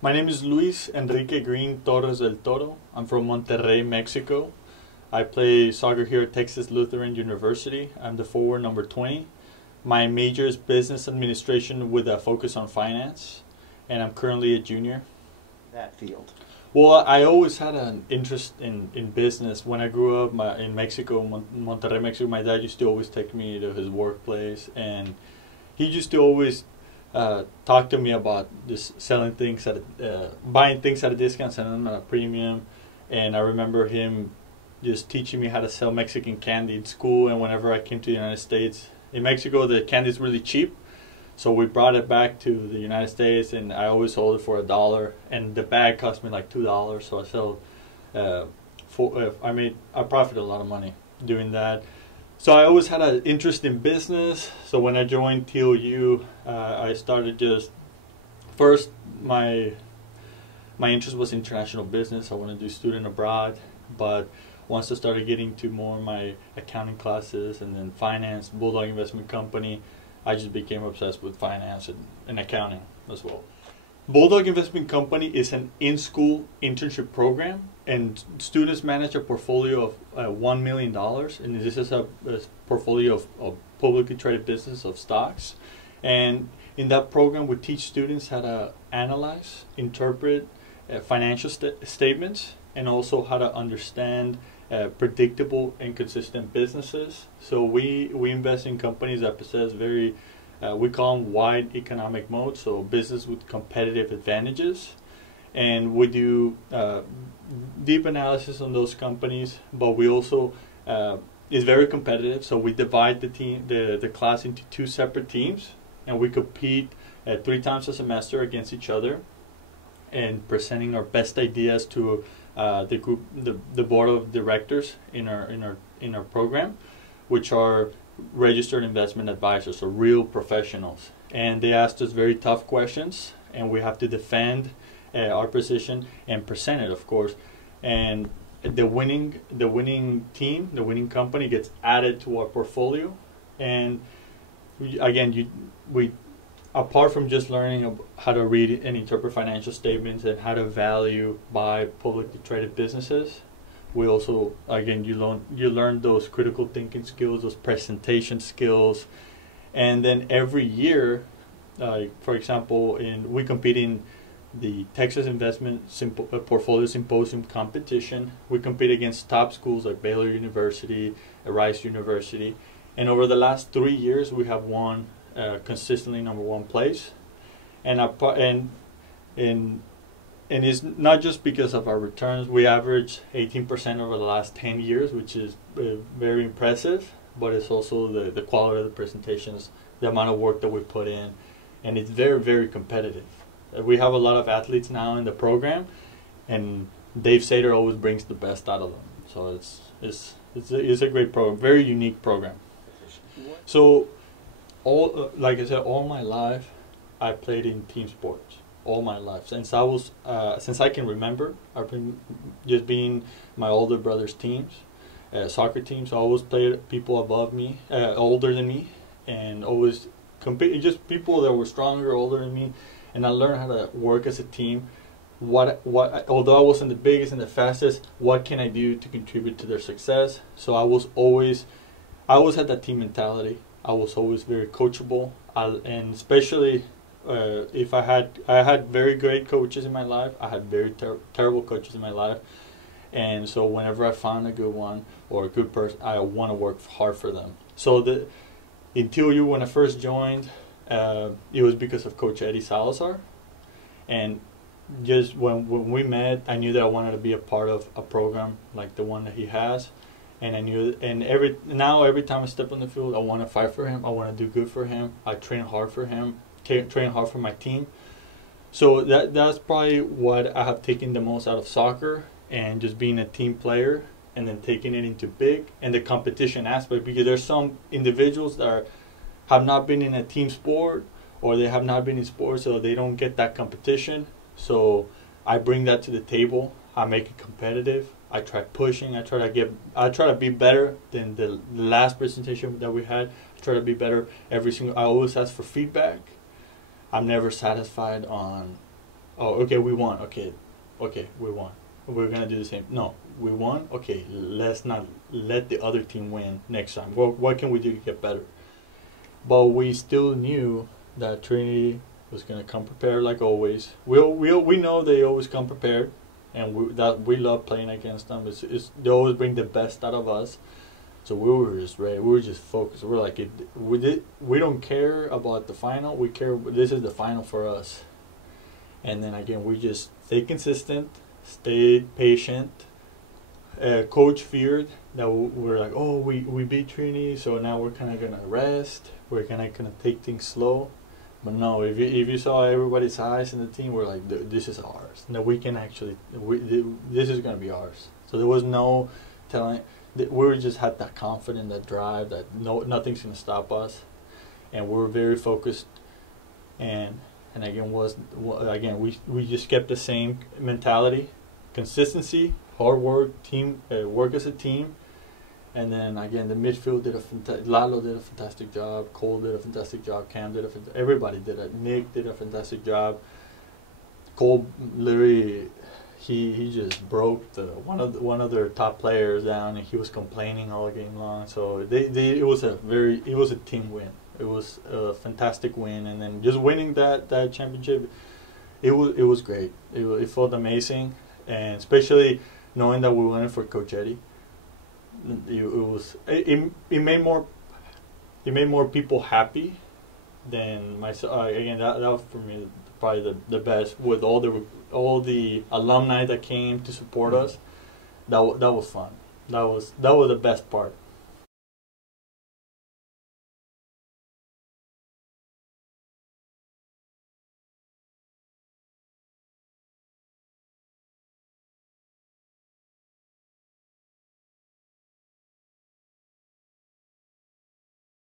My name is Luis Enrique Green Torres del Toro. I'm from Monterrey, Mexico. I play soccer here at Texas Lutheran University. I'm the forward number 20. My major is business administration with a focus on finance, and I'm currently a junior. That field. Well, I always had an interest in business. When I grew up in Mexico, Monterrey, Mexico, my dad used to always take me to his workplace, and he used to always talk to me about just selling things buying things at a discount, selling them at a premium. And I remember him just teaching me how to sell Mexican candy in school. And whenever I came to the United States, in Mexico, the candy is really cheap. So we brought it back to the United States, and I always sold it for $1, and the bag cost me like $2. So I sold, I profited a lot of money doing that. So I always had an interest in business. So when I joined TOU, I started first my interest was international business. I wanted to do student abroad, but once I started getting to more of my accounting classes and then finance, Bulldog investment company, I just became obsessed with finance and accounting as well. Bulldog Investment Company is an in-school internship program, and students manage a portfolio of $1 million, and this is a portfolio of publicly traded business of stocks. And in that program, we teach students how to analyze, interpret financial statements, and also how to understand predictable and consistent businesses. So we invest in companies that possess we call them wide economic moats, so business with competitive advantages. And we do deep analysis on those companies, but we also, it's very competitive, so we divide the class into 2 separate teams, and we compete 3 times a semester against each other, and presenting our best ideas to the board of directors in our program, which are registered investment advisors, so real professionals. And they asked us very tough questions, and we have to defend our position and present it, of course. And the winning team, the winning company, gets added to our portfolio. And we apart from just learning how to read and interpret financial statements and how to buy publicly traded businesses, we also, again, you learn those critical thinking skills, those presentation skills. And then every year, for example, we compete in the Texas Investment Portfolio Symposium competition. We compete against top schools like Baylor University, Rice University. And over the last 3 years, we have won consistently number 1 place. And it's not just because of our returns. We average 18% over the last 10 years, which is very impressive, but it's also the quality of the presentations, the amount of work that we put in, and it's very, very competitive. We have a lot of athletes now in the program, and Dave Sater always brings the best out of them. So it's a great program, very unique program. So, like I said, all my life, I played in team sports. All my life, since I can remember, I've been just being my older brother's teams, soccer teams. I always played people above me, older than me, and always compete. Just people that were stronger, older than me, and I learned how to work as a team. Although I wasn't the biggest and the fastest, what can I do to contribute to their success? So I always had that team mentality. I was always very coachable, and especially. If I had very great coaches in my life, I had very terrible coaches in my life, and so whenever I found a good one or a good person, I want to work hard for them. So in TOU, when I first joined, it was because of Coach Eddie Salazar, and just when we met, I knew that I wanted to be a part of a program like the one that he has, and I knew. And every time I step on the field, I want to fight for him. I want to do good for him. I train hard for him. Train hard for my team. So that's probably what I have taken the most out of soccer, and just being a team player, and then taking it into big and the competition aspect, because there's some individuals that have not been in a team sport, or they have not been in sports, so they don't get that competition. So I bring that to the table. I make it competitive. I try pushing. I try to be better than the last presentation that we had. I try to be better I always ask for feedback. I'm never satisfied on oh, okay, we won. Okay, we won. We're gonna do the same. No, we won. Okay, let's not let the other team win next time. What can we do to get better? But we still knew that Trinity was gonna come prepared like always. We know they always come prepared, and we love playing against them. They always bring the best out of us. So we were just ready. We were just focused. We're like, we don't care about the final. We care. This is the final for us. And then again, we just stay consistent, stayed patient. Coach feared that we're like, oh, we beat Trinity, so now we're kind of gonna rest. We're gonna take things slow. But no, if you saw everybody's eyes in the team, we're like, this is ours. No, we can actually. This is gonna be ours. So there was no telling. We just had that confidence, that drive, that nothing's gonna stop us, and we're very focused. And again we just kept the same mentality, consistency, hard work, team work as a team. And then again, the midfield Lalo did a fantastic job, Cole did a fantastic job, Cam did everybody did it. Nick did a fantastic job. Cole literally. He just broke one of their top players down, and he was complaining all game long. So it was a team win. It was a fantastic win, and then just winning that championship, it was great. It felt amazing, and especially knowing that we won it for Coach Eddie. It made more people happy than myself. Again, that was for me probably the best, with all the alumni that came to support us. That was fun. That was the best part.